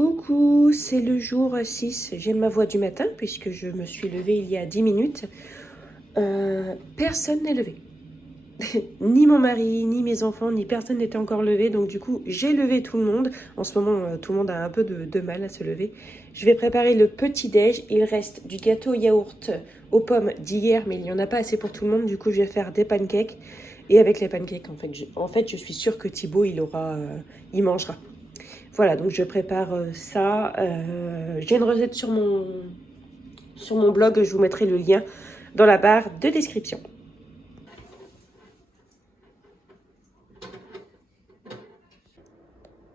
Coucou, c'est le jour 6. J'ai ma voix du matin puisque je me suis levée il y a 10 minutes. Personne n'est levé. Ni mon mari, ni mes enfants, ni personne n'était encore levé. Donc du coup, j'ai levé tout le monde. En ce moment, tout le monde a un peu de mal à se lever. Je vais préparer le petit-déj. Il reste du gâteau yaourt aux pommes d'hier, mais il n'y en a pas assez pour tout le monde. Du coup, je vais faire des pancakes. Et avec les pancakes, en fait, je suis sûre que Thibaut, il mangera. Voilà, donc je prépare ça. J'ai une recette sur mon blog, je vous mettrai le lien dans la barre de description.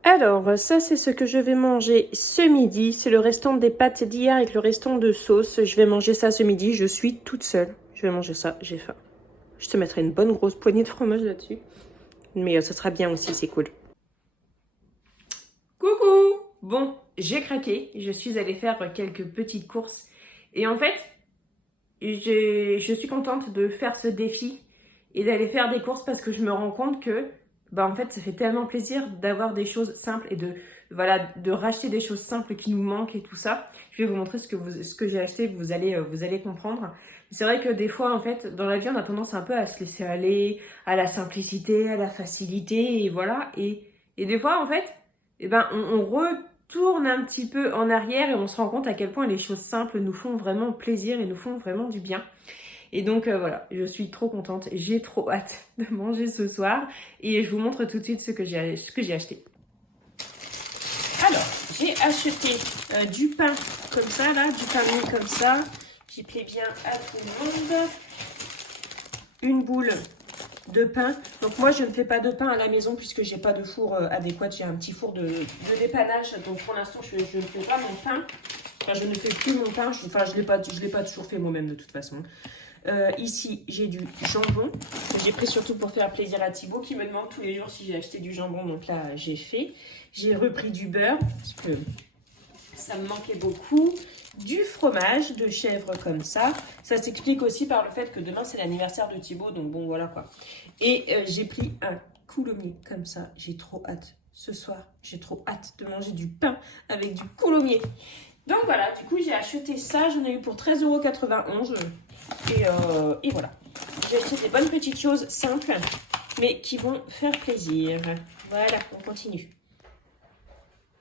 Alors, ça c'est ce que je vais manger ce midi. C'est le restant des pâtes d'hier avec le restant de sauce. Je vais manger ça ce midi, je suis toute seule. Je vais manger ça, j'ai faim. Je te mettrai une bonne grosse poignée de fromage là-dessus. Mais ça sera bien aussi, c'est cool. Coucou! Bon, j'ai craqué. Je suis allée faire quelques petites courses. Et en fait, je suis contente de faire ce défi et d'aller faire des courses parce que je me rends compte que en fait, ça fait tellement plaisir d'avoir des choses simples et de racheter des choses simples qui nous manquent et tout ça. Je vais vous montrer ce que j'ai acheté, vous allez comprendre. C'est vrai que des fois, en fait, dans la vie, on a tendance un peu à se laisser aller, à la simplicité, à la facilité, et voilà. Et des fois, en fait, on retourne un petit peu en arrière et on se rend compte à quel point les choses simples nous font vraiment plaisir et nous font vraiment du bien. Et donc voilà, je suis trop contente, j'ai trop hâte de manger ce soir et je vous montre tout de suite ce que j'ai acheté. Alors, j'ai acheté du pain comme ça, là, du pain mis comme ça, qui plaît bien à tout le monde. Une boule de pain. Donc moi, je ne fais pas de pain à la maison puisque j'ai pas de four adéquat. J'ai un petit four de dépannage. Donc pour l'instant, je ne fais pas mon pain. Enfin, je ne fais plus mon pain. Je l'ai pas toujours fait moi-même de toute façon. Ici, j'ai du jambon que j'ai pris surtout pour faire plaisir à Thibaut qui me demande tous les jours si j'ai acheté du jambon. Donc là, j'ai fait. J'ai repris du beurre parce que ça me manquait beaucoup. Du fromage de chèvre comme ça. Ça s'explique aussi par le fait que demain, c'est l'anniversaire de Thibaut. Donc bon, voilà quoi. Et j'ai pris un coulommiers comme ça. J'ai trop hâte. Ce soir, j'ai trop hâte de manger du pain avec du coulommiers. Donc voilà, du coup, j'ai acheté ça. J'en ai eu pour 13,91 €. Et voilà. J'ai acheté des bonnes petites choses simples, mais qui vont faire plaisir. Voilà, on continue.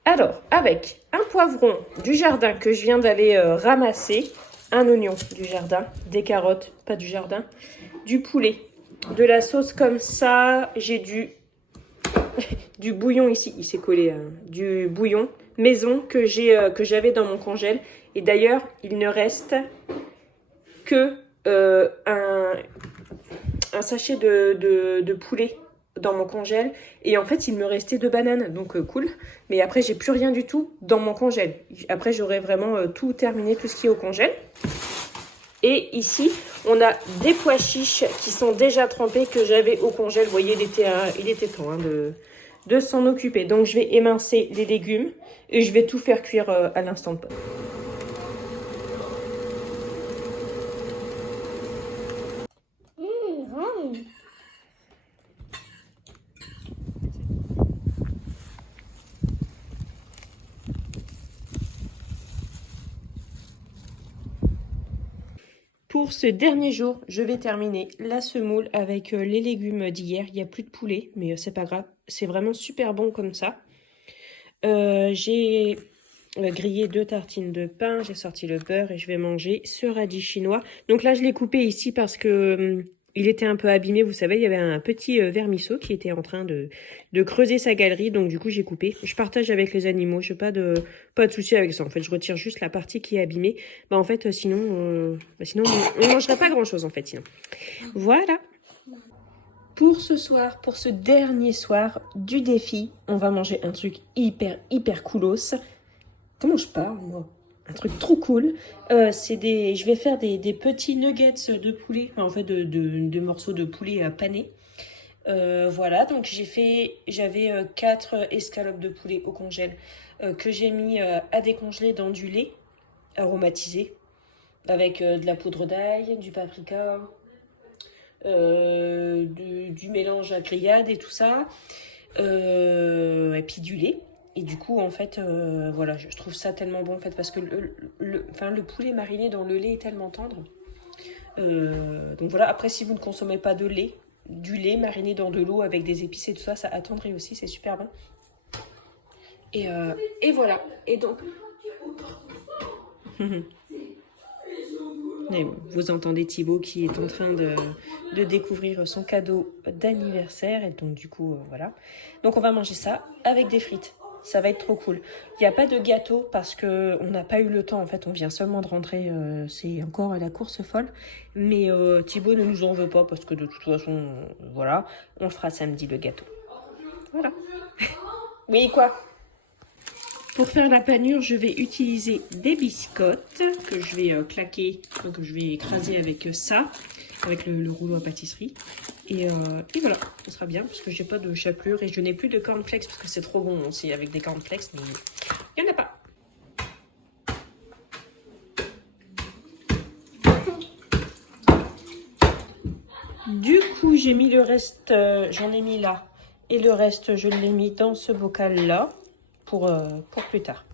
Alors, avec un poivron du jardin que je viens d'aller ramasser, un oignon du jardin, des carottes, pas du jardin, du poulet, de la sauce comme ça, j'ai du bouillon ici, il s'est collé, du bouillon maison que j'avais dans mon congèle. Et d'ailleurs, il ne reste que un sachet de poulet dans mon congèle. Et en fait, il me restait 2 bananes, donc cool. Mais après, j'ai plus rien du tout dans mon congèle. Après, j'aurai vraiment tout terminé, tout ce qui est au congèle. Et ici, on a des pois chiches qui sont déjà trempés que j'avais au congèle. Vous voyez, il était temps de s'en occuper. Donc, je vais émincer les légumes et je vais tout faire cuire à l'instant de pause. Pour ce dernier jour, je vais terminer la semoule avec les légumes d'hier. Il n'y a plus de poulet, mais c'est pas grave. C'est vraiment super bon comme ça. J'ai grillé 2 tartines de pain. J'ai sorti le beurre et je vais manger ce radis chinois. Donc là, je l'ai coupé ici parce que il était un peu abîmé. Vous savez, il y avait un petit vermisseau qui était en train de creuser sa galerie. Donc du coup, j'ai coupé. Je partage avec les animaux. Je n'ai pas de souci avec ça. En fait, je retire juste la partie qui est abîmée. En fait, sinon, on ne mangerait pas grand-chose en fait. Sinon. Voilà. Pour ce soir, pour ce dernier soir du défi, on va manger un truc hyper coolos. Comment je parle, moi? Un truc trop cool. Je vais faire des petits nuggets de poulet, en fait de morceaux de poulet panés. Voilà, donc j'avais 4 escalopes de poulet au congèle que j'ai mis à décongeler dans du lait aromatisé avec de la poudre d'ail, du paprika, du mélange à grillade et tout ça, et puis du lait. Et du coup, en fait, voilà, je trouve ça tellement bon, en fait, parce que le poulet mariné dans le lait est tellement tendre. Donc voilà, après, si vous ne consommez pas de lait, du lait mariné dans de l'eau avec des épices et tout ça, ça attendrit aussi, c'est super bon. Et voilà, et donc... Et vous entendez Thibaut qui est en train de découvrir son cadeau d'anniversaire. Et donc du coup, voilà. Donc on va manger ça avec des frites. Ça va être trop cool. Il n'y a pas de gâteau parce qu'on n'a pas eu le temps. En fait, on vient seulement de rentrer. C'est encore la course folle. Mais Thibaut ne nous en veut pas parce que de toute façon, voilà. On le fera samedi, le gâteau. Voilà. Oui, quoi ? Pour faire la panure, je vais utiliser des biscottes que je vais claquer, que je vais écraser avec ça, avec le rouleau à pâtisserie. Et voilà, ça sera bien parce que j'ai pas de chapelure et je n'ai plus de cornflakes parce que c'est trop bon aussi avec des cornflakes, mais il n'y en a pas. Du coup, j'ai mis le reste, j'en ai mis là. Et le reste, je l'ai mis dans ce bocal-là pour plus tard.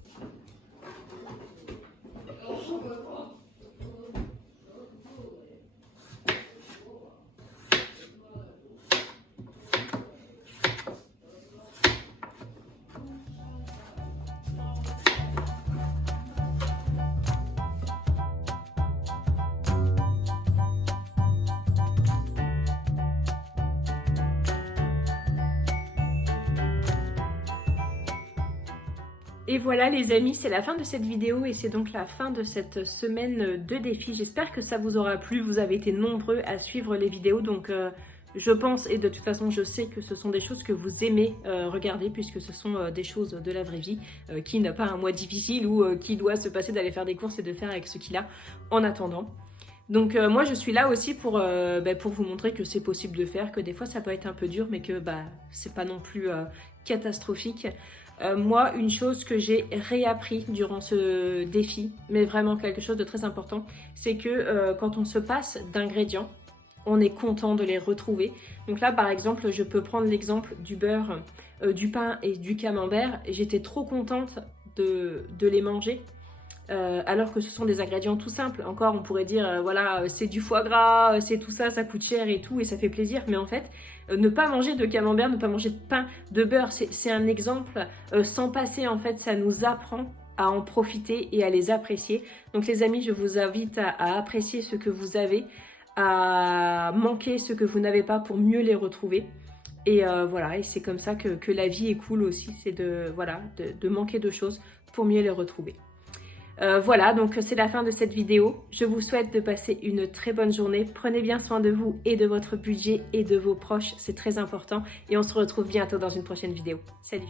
Et voilà les amis, c'est la fin de cette vidéo et c'est donc la fin de cette semaine de défi. J'espère que ça vous aura plu, vous avez été nombreux à suivre les vidéos, donc je pense et de toute façon je sais que ce sont des choses que vous aimez regarder puisque ce sont des choses de la vraie vie. Qui n'a pas un mois difficile ou qui doit se passer d'aller faire des courses et de faire avec ce qu'il a en attendant. Donc moi je suis là aussi pour vous montrer que c'est possible de faire, que des fois ça peut être un peu dur mais que c'est pas non plus catastrophique. Moi, une chose que j'ai réappris durant ce défi, mais vraiment quelque chose de très important, c'est que quand on se passe d'ingrédients, on est content de les retrouver. Donc là, par exemple, je peux prendre l'exemple du beurre, du pain et du camembert. J'étais trop contente de les manger. Alors que ce sont des ingrédients tout simples. Encore, on pourrait dire, voilà, c'est du foie gras, c'est tout ça, ça coûte cher et tout, et ça fait plaisir. Mais en fait, ne pas manger de camembert, ne pas manger de pain, de beurre, c'est un exemple sans passer. En fait, ça nous apprend à en profiter et à les apprécier. Donc les amis, je vous invite à apprécier ce que vous avez, à manquer ce que vous n'avez pas pour mieux les retrouver. Et voilà, et c'est comme ça que la vie est cool aussi, c'est de manquer de choses pour mieux les retrouver. Voilà, donc c'est la fin de cette vidéo. Je vous souhaite de passer une très bonne journée. Prenez bien soin de vous et de votre budget et de vos proches, c'est très important. Et on se retrouve bientôt dans une prochaine vidéo. Salut!